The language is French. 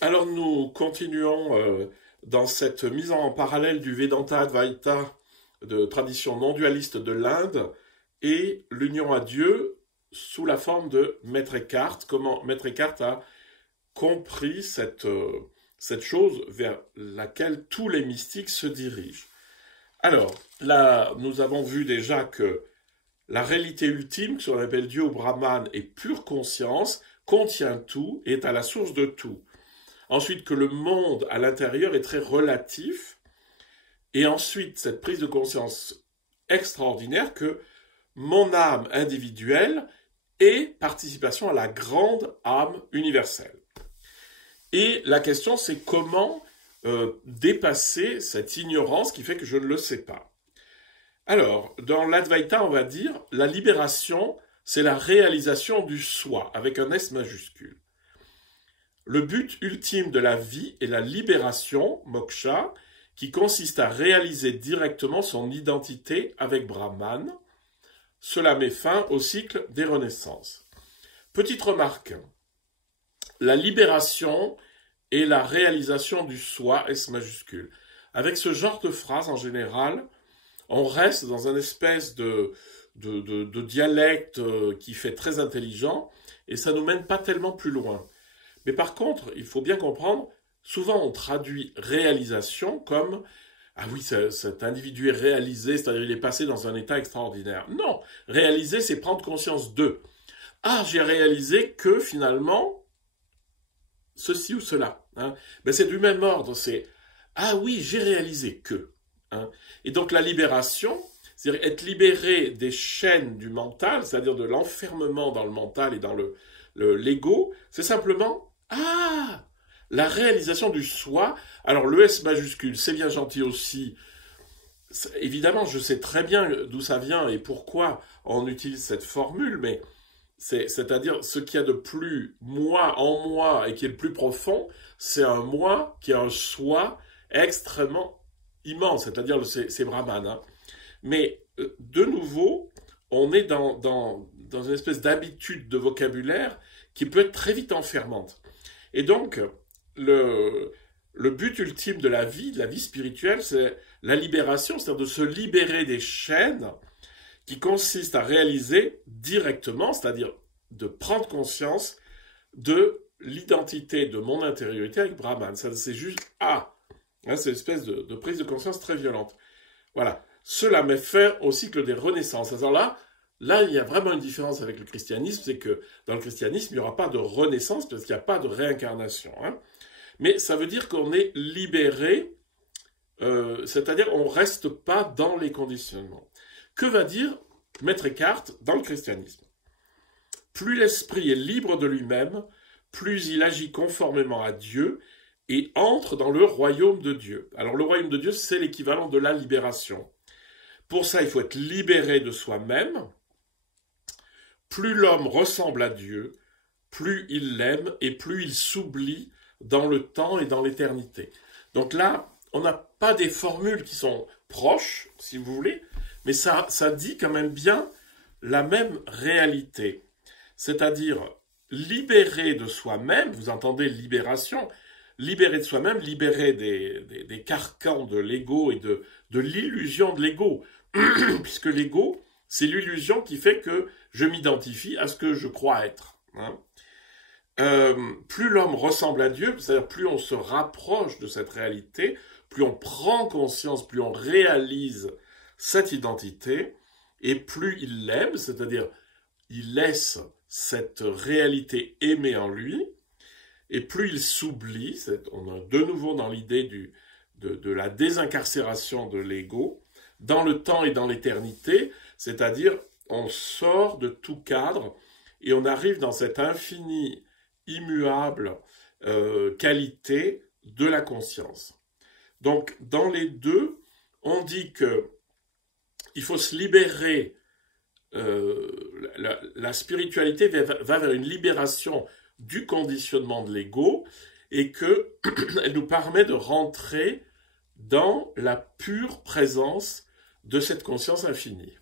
Alors nous continuons dans cette mise en parallèle du Vedanta Advaita de tradition non dualiste de l'Inde et l'union à Dieu sous la forme de Maître Eckhart, comment Maître Eckhart a compris cette chose vers laquelle tous les mystiques se dirigent. Alors, là, nous avons vu déjà que la réalité ultime, ce qu'on appelle Dieu ou Brahman, est pure conscience, contient tout, est à la source de tout. Ensuite, que le monde à l'intérieur est très relatif. Et ensuite, cette prise de conscience extraordinaire que mon âme individuelle est participation à la grande âme universelle. Et la question, c'est comment dépasser cette ignorance qui fait que je ne le sais pas. Alors, dans l'Advaita, on va dire, la libération, c'est la réalisation du soi, avec un S majuscule. Le but ultime de la vie est la libération, moksha, qui consiste à réaliser directement son identité avec Brahman. Cela met fin au cycle des renaissances. Petite remarque, la libération est la réalisation du soi, S majuscule. Avec ce genre de phrase, en général, on reste dans une espèce de dialecte qui fait très intelligent et ça ne nous mène pas tellement plus loin. Mais par contre, il faut bien comprendre, souvent on traduit réalisation comme « Ah oui, cet individu est réalisé, c'est-à-dire il est passé dans un état extraordinaire. » Non, réaliser, c'est prendre conscience de « Ah, j'ai réalisé que finalement, ceci ou cela. Hein. » Ben, c'est du même ordre, c'est « Ah oui, j'ai réalisé que. Hein. » Et donc la libération, c'est-à-dire être libéré des chaînes du mental, c'est-à-dire de l'enfermement dans le mental et dans l'ego, c'est simplement ah, la réalisation du soi. Alors le S majuscule, c'est bien gentil aussi. Évidemment, je sais très bien d'où ça vient et pourquoi on utilise cette formule, mais c'est-à-dire ce qu'il y a de plus moi en moi et qui est le plus profond, c'est un moi qui est un soi extrêmement immense, c'est-à-dire c'est Brahman. Hein. Mais de nouveau, on est dans une espèce d'habitude de vocabulaire qui peut être très vite enfermante. Et donc, le but ultime de la vie spirituelle, c'est la libération, c'est-à-dire de se libérer des chaînes qui consistent à réaliser directement, c'est-à-dire de prendre conscience de l'identité de mon intériorité avec Brahman. Ça, c'est juste ah, c'est une espèce de prise de conscience très violente. Voilà. Cela met fin au cycle des renaissances. Alors là, il y a vraiment une différence avec le christianisme, c'est que dans le christianisme, il n'y aura pas de renaissance parce qu'il n'y a pas de réincarnation. Hein. Mais ça veut dire qu'on est libéré, c'est-à-dire on ne reste pas dans les conditionnements. Que va dire Maître Eckhart dans le christianisme? Plus l'esprit est libre de lui-même, plus il agit conformément à Dieu et entre dans le royaume de Dieu. Alors le royaume de Dieu, c'est l'équivalent de la libération. Pour ça, il faut être libéré de soi-même. Plus l'homme ressemble à Dieu, plus il l'aime et plus il s'oublie dans le temps et dans l'éternité. Donc là, on n'a pas des formules qui sont proches, si vous voulez, mais ça dit quand même bien la même réalité. C'est-à-dire, libérer de soi-même, vous entendez libération, libérer de soi-même, libérer des carcans de l'ego et de l'illusion de l'ego. Puisque l'ego, c'est l'illusion qui fait que je m'identifie à ce que je crois être. Hein. Plus l'homme ressemble à Dieu, c'est-à-dire plus on se rapproche de cette réalité, plus on prend conscience, plus on réalise cette identité, et plus il l'aime, c'est-à-dire il laisse cette réalité aimer en lui, et plus il s'oublie, on est de nouveau dans l'idée de la désincarcération de l'ego, dans le temps et dans l'éternité, c'est-à-dire on sort de tout cadre et on arrive dans cette infinie, immuable qualité de la conscience. Donc, dans les deux, on dit que il faut se libérer, la spiritualité va vers une libération du conditionnement de l'ego et qu'elle nous permet de rentrer dans la pure présence de cette conscience infinie.